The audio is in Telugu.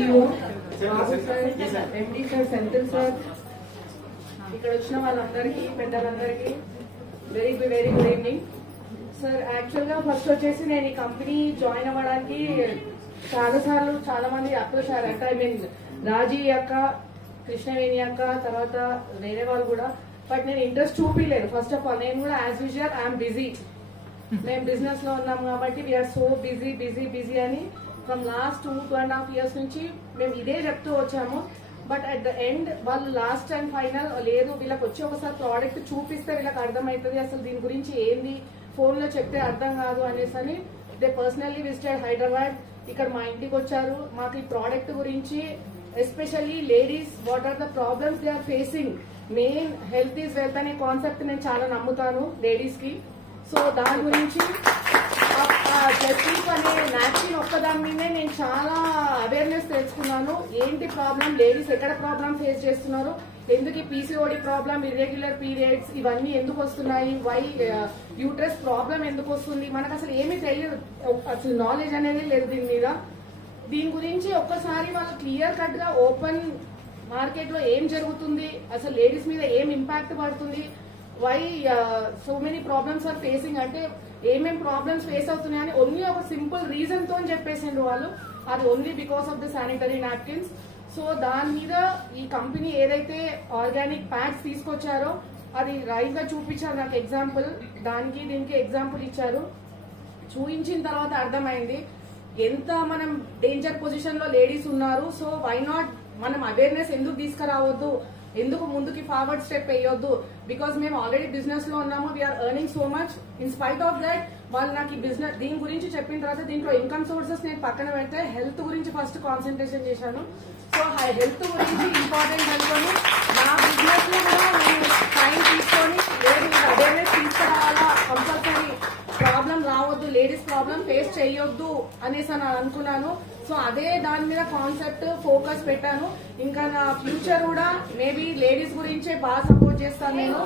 CEO, MD sir, Senthil sir, ఇక్కడ వచ్చిన వాళ్ళందరికీ పెద్దలందరికీ very good evening sir. Actual గా ఫస్ట్ వచ్చేసి నేను ఈ కంపెనీ జాయిన్ అవ్వడానికి చాలా మంది అప్రోచ్ అయ్యారంట. ఐ మీన్ రాజీ అక్క, కృష్ణవేణి అక్క, తర్వాత వేరే వాళ్ళు కూడా. బట్ నేను ఇంట్రెస్ట్ చూపించలేదు. ఫస్ట్ ఆఫ్ ఆల్ నేను కూడా యాజ్ యూజువల్ ఐఎమ్ బిజీ. మేము బిజినెస్ లో ఉన్నాం కాబట్టి వీఆర్ సో బిజీ అని ఫ్రమ్ లాస్ట్ 2.5 years నుంచి మేము ఇదే చెప్తూ వచ్చాము. బట్ అట్ ద ఎండ్ వాళ్ళు లాస్ట్ అండ్ ఫైనల్ లేదు, వీళ్ళకి వచ్చి ఒకసారి ప్రోడక్ట్ చూపిస్తే వీళ్ళకి అర్థమవుతుంది, అసలు దీని గురించి ఏంది ఫోన్ లో చెప్తే అర్థం కాదు అనేసి అని దే పర్సనల్లీ విజిటెడ్ హైదరాబాద్. ఇక్కడ మా ఇంటికి వచ్చారు. మాకు ఈ ప్రోడక్ట్ గురించి especially ladies what are the problems they are facing, main health is wealth అనే కాన్సెప్ట్ నేను చాలా నమ్ముతాను లేడీస్ కి. సో దాని గురించి జస్టిస్ అనే నాప్కిన్ ఒక్కదాని మీదే నేను చాలా అవేర్నెస్ తెలుసుకున్నాను. ఏంటి ప్రాబ్లం, లేడీస్ ఎక్కడ ప్రాబ్లం ఫేస్ చేస్తున్నారు, ఎందుకు ఈ పీసీఓడి ప్రాబ్లం, ఇర్రెగ్యులర్ పీరియడ్స్ ఇవన్నీ ఎందుకు వస్తున్నాయి, వై యూట్రస్ ప్రాబ్లం ఎందుకు వస్తుంది, మనకు అసలు ఏమీ తెలియదు, అసలు నాలెడ్జ్ అనేది లేదు దీని మీద. దీని గురించి ఒక్కసారి వాళ్ళు క్లియర్ కట్ గా ఓపెన్ మార్కెట్ లో ఏం జరుగుతుంది, అసలు లేడీస్ మీద ఏం ఇంపాక్ట్ పడుతుంది, why so many problems are facing, అంటే ఏమేం ప్రాబ్లమ్స్ ఫేస్ అవుతున్నాయని ఓన్లీ ఒక సింపుల్ రీజన్ తో చెప్పేసిండ్రు వాళ్ళు. అది only because of the sanitary napkins. So దాని మీద ఈ కంపెనీ ఏదైతే ఆర్గానిక్ ప్యాడ్స్ తీసుకొచ్చారో అది రైట్ గా చూపించారు నాకు ఎగ్జాంపుల్. దానికి దీనికి ఎగ్జాంపుల్ ఇచ్చారు. చూపించిన తర్వాత అర్థమైంది ఎంత మనం డేంజర్ పొజిషన్ లో లేడీస్ ఉన్నారు. సో వై నాట్ మనం అవేర్నెస్ ఎందుకు తీసుకురావద్దు, ఎందుకు ముందుకి ఫార్వర్డ్ స్టెప్ వేయొద్దు, బికాస్ మేము ఆల్రెడీ బిజినెస్ లో ఉన్నాము, we're earning so much. In spite of that వాళ్ళు నాకు ఈ బిజినెస్ దీని గురించి చెప్పిన తర్వాత దీంట్లో ఇన్కమ్ సోర్సెస్ నేను పక్కన పెడితే హెల్త్ గురించి ఫస్ట్ కాన్సన్ట్రేషన్ చేశాను. సో హెల్త్ గురించి ఇంపార్టెంట్ అనుకోని నా బిజినెస్ లో కూడా నేను టైం తీసుకొని లేదు అవేర్నెస్ తీసుకురావాలా, కంపల్సరీ ప్రాబ్లం రావద్దు, లేడీస్ ప్రాబ్లం ఫేస్ చేయొద్దు అనేసి అని అనుకున్నాను. సో అదే దాని మీద కాన్సెప్ట్ ఫోకస్ పెట్టాను. ఇంకా నా ఫ్యూచర్ కూడా మేబీ లేడీస్ గురించే బాగా సపోర్ట్ చేస్తాను నేను.